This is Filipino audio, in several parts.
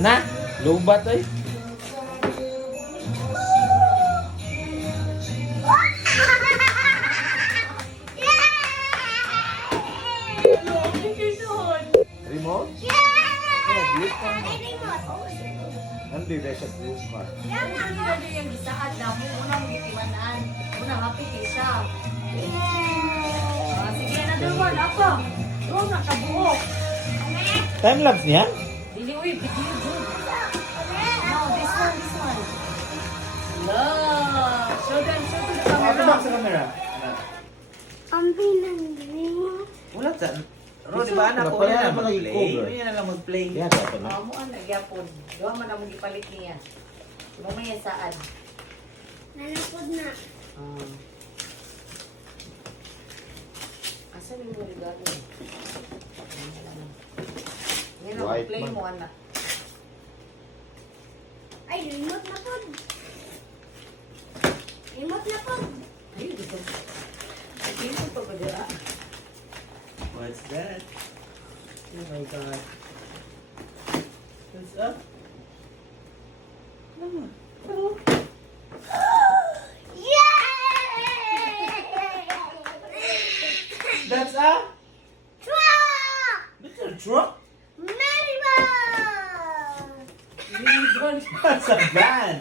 Na, lubat eh. Remote? Yeah, blue car. Nandun na siya blue car. Time lapse niya? Ano ba sa camera? Ang pinanggaling. Wala sa... Ro, di ba anak ko Wala yan pa na mag-play? nag-cover. Yan na lang mag-play. Yan, dapat na. Amo ang nagyapon. Duha man ang gipalit niya. Mamaya saan? Nalapod na. Asa ni mo regalo? Ngayon White play man. mo anak. Ay, remote na pod. Remote na pod. Ay, dito. Ay, mo pa ba dira? What's that? Oh my God. What's up? Yay! That's a... Truck! That's a truck? Merry-go! That's a van!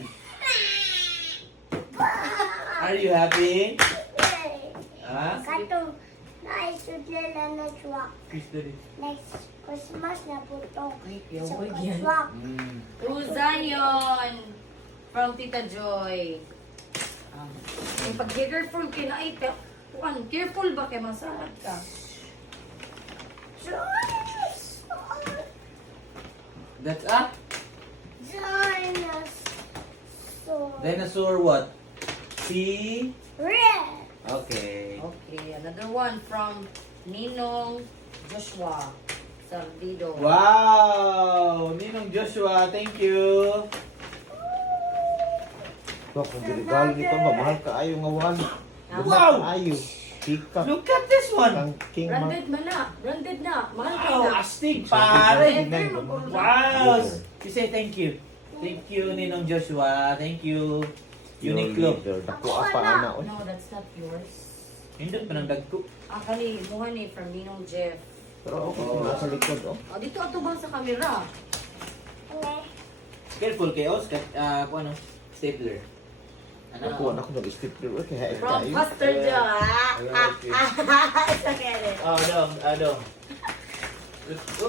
Are you happy? Huh? Kato, naisudlala na truck. History. Next Christmas na po ito. Ay, Sa yawa yan. truck. To Zion from Tita Joy. Yung pag careful kayo na ay, careful ba kayo masalat ka? Dinosaur! That's a... Dinosaur. Dinosaur what? See? Red. Okay. Okay, another one from Ninong Joshua Sardido. Wow! Ninong Joshua, thank you! Ito, kung regalo nito ba, mahal ka ayo nga one. Wow! Ayo. Pika. Look at this one! Ang king man. Branded man na. Branded na. Mahal ka Wow! na. Astig, pare! Wow! Wow! You say thank you. Thank you, Ninong Joshua. Thank you. Uniqlo. Dako apa ana oy. No, that's not yours. Hindi pa nang dagko. Kani, buhan ni from Ninong Jeff. Pero okay kung nasa likod oh. Oh, dito ato bang sa camera? Careful kayo, kung ano, stapler. Ako anak ko nag-stapler okay hair From tayo. Pastor Joe. Sa kere. Oh, dong.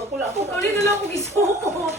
Pula ko. Uli na lang akong isuot.